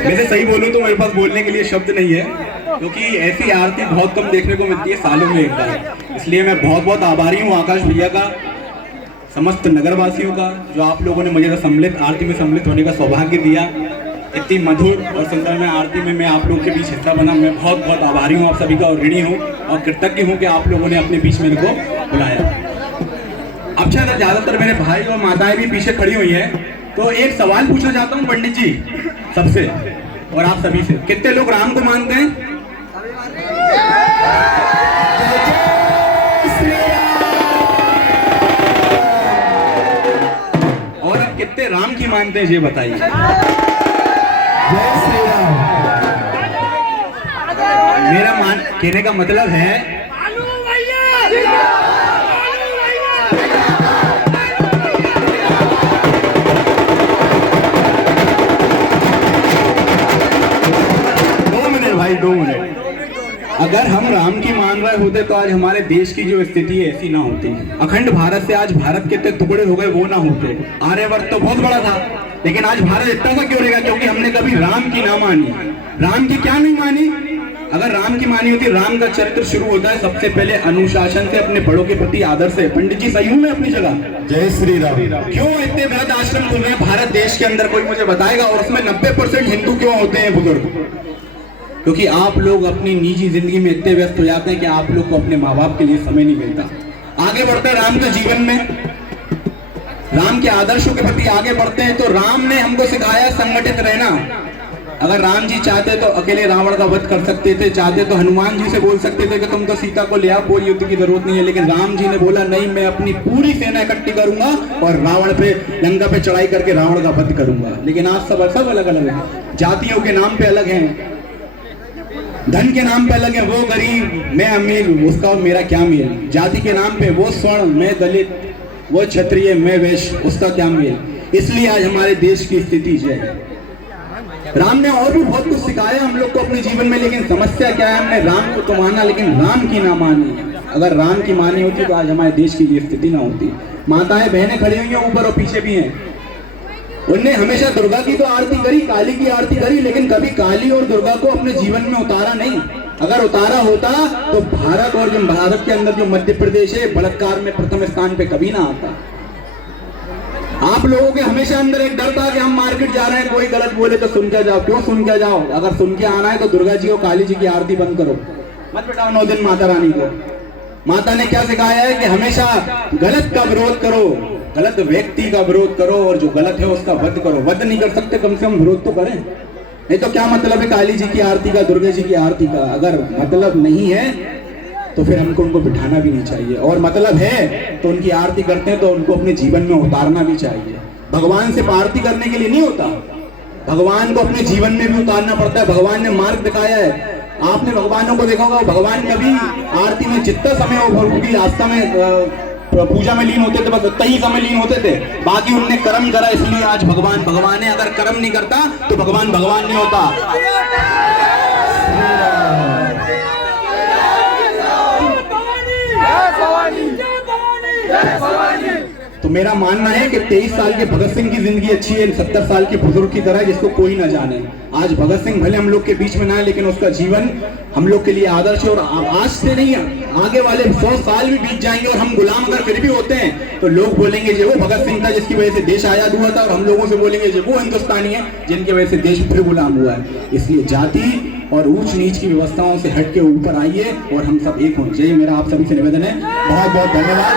वैसे सही बोलूं तो मेरे पास बोलने के लिए शब्द नहीं है, क्योंकि ऐसी आरती बहुत कम देखने को मिलती है सालों में एक बार। इसलिए मैं बहुत बहुत आभारी हूँ आकाश भैया का, समस्त नगरवासियों का, जो आप लोगों ने मुझे सम्मिलित आरती में सम्मिलित होने का सौभाग्य दिया। इतनी मधुर और सुंदर में आरती में मैं आप लोगों के बीच हिस्सा बना। मैं बहुत बहुत आभारी हूँ आप सभी का, और ऋणी हूँ और कृतज्ञ हूँ कि आप लोगों ने अपने बीच मेरे को बुलाया। अब शायद ज़्यादातर मेरे भाई और माताएं भी पीछे खड़ी हुई हैं, तो एक सवाल पूछना चाहता हूँ पंडित जी सबसे और आप सभी से, कितने लोग राम को मानते हैं? और अब कितने राम की मानते हैं ये बताइए। जय श्री राम। मेरा कहने का मतलब है भाई 2 मिनट, अगर हम राम की मान रहे होते तो आज हमारे देश की जो स्थिति है ऐसी ना होती। अखंड भारत से आज भारत के इतने टुकड़े हो गए वो ना होते। आर्यवर्त तो बहुत बड़ा था, लेकिन आज भारत इतना सा क्यों रहेगा? क्योंकि हमने कभी राम की ना मानी। राम की क्या नहीं मानी? अगर राम की मानी होती, राम का चरित्र शुरू होता है सबसे पहले अनुशासन से, अपने बड़ों के प्रति आदर से। पंडित जी सही हूं मैं अपनी जगह? जय श्री राम। क्यों इतने वृद्ध आश्रम खुल रहे हैं भारत देश के अंदर, कोई मुझे बताएगा? और उसमें 90% हिंदू क्यों होते हैं बुजुर्ग? क्योंकि आप लोग अपनी निजी जिंदगी में इतने व्यस्त हो जाते हैं कि आप लोग को अपने माँ बाप के लिए समय नहीं मिलता। आगे बढ़ते हैं राम के जीवन में, राम के आदर्शों के प्रति आगे बढ़ते हैं। तो राम ने हमको सिखाया संगठित रहना। अगर राम जी चाहते तो अकेले रावण का वध कर सकते थे, चाहते तो हनुमान जी से बोल सकते थे कि तुम तो सीता को ले आओ, कोई युद्ध की जरूरत नहीं है। लेकिन राम जी ने बोला नहीं, मैं अपनी पूरी सेना इकट्ठी करूंगा और रावण पे, लंका पे चढ़ाई करके रावण का वध करूंगा। लेकिन आज सब अलग अलग है, जातियों के नाम पे अलग हैं, धन के नाम पे अलग है। वो गरीब मैं अमीर, उसका और मेरा क्या मेल? जाति के नाम पे वो स्वर्ण मैं दलित, वो क्षत्रिय मैं वैश्य, उसका क्या मेल? इसलिए आज हमारे देश की स्थिति ये है। राम ने और भी बहुत कुछ सिखाया हम लोग को अपने जीवन में, लेकिन समस्या क्या है? हमने राम को तो माना लेकिन राम की ना मानी। अगर राम की मानी होती तो आज हमारे देश की ये स्थिति ना होती। माताएं बहनें खड़ी हुई हैं ऊपर और पीछे भी हैं, उनने हमेशा दुर्गा की तो आरती करी, काली की आरती करी, लेकिन कभी काली और दुर्गा को अपने जीवन में उतारा नहीं। अगर उतारा होता तो भारत और जो भारत के अंदर जो मध्य प्रदेश है बलात्कार में प्रथम स्थान पे कभी ना आता। आप लोगों के हमेशा अंदर एक डर था कि हम मार्केट जा रहे हैं, कोई गलत बोले तो सुन के जाओ। क्यों सुन के जाओ? अगर सुन के आना है तो दुर्गा जी और काली जी की आरती बंद करो, मत बिठाओ 9 दिन माता रानी को। माता ने क्या सिखाया है कि हमेशा गलत का विरोध करो, गलत व्यक्ति का विरोध करो और जो गलत है उसका वध करो। वध नहीं कर सकते, कम से कम विरोध तो करें। नहीं तो क्या मतलब है काली जी की आरती का, दुर्गा जी की आरती का? अगर मतलब नहीं है तो फिर हमको उनको बिठाना भी नहीं चाहिए, और मतलब है तो उनकी आरती करते हैं तो उनको अपने जीवन में उतारना भी चाहिए। भगवान से आरती करने के लिए नहीं होता, भगवान को अपने जीवन में भी उतारना पड़ता है। भगवान ने मार्ग दिखाया है। आपने भगवानों को देखा होगा, भगवान कभी आरती में जितना समय उनकी आस्था में पूजा में लीन होते थे बस उतना ही समय लीन होते थे, बाकी उनने कर्म करा, इसलिए आज भगवान है। अगर कर्म नहीं करता तो भगवान नहीं होता। तो मेरा मानना है कि 23 साल के भगत सिंह की जिंदगी अच्छी है 70 साल के बुजुर्ग की तरह, जिसको कोई ना जाने। आज भगत सिंह भले हम लोग के बीच में ना है, लेकिन उसका जीवन हम लोग के लिए आदर्श है। और आज से नहीं, आगे वाले 100 साल भी बीत जाएंगे और हम गुलाम अगर फिर भी होते हैं तो लोग बोलेंगे ये वो भगत सिंह था जिसकी वजह से देश आजाद हुआ था, और हम लोगों से बोलेंगे ये वो हिंदुस्तानी है जिनकी वजह से देश फिर गुलाम हुआ है। इसलिए जाति और ऊंच नीच की व्यवस्थाओं से हट के ऊपर आइए और हम सब एक हों। यही मेरा आप सभी से निवेदन है। बहुत बहुत धन्यवाद।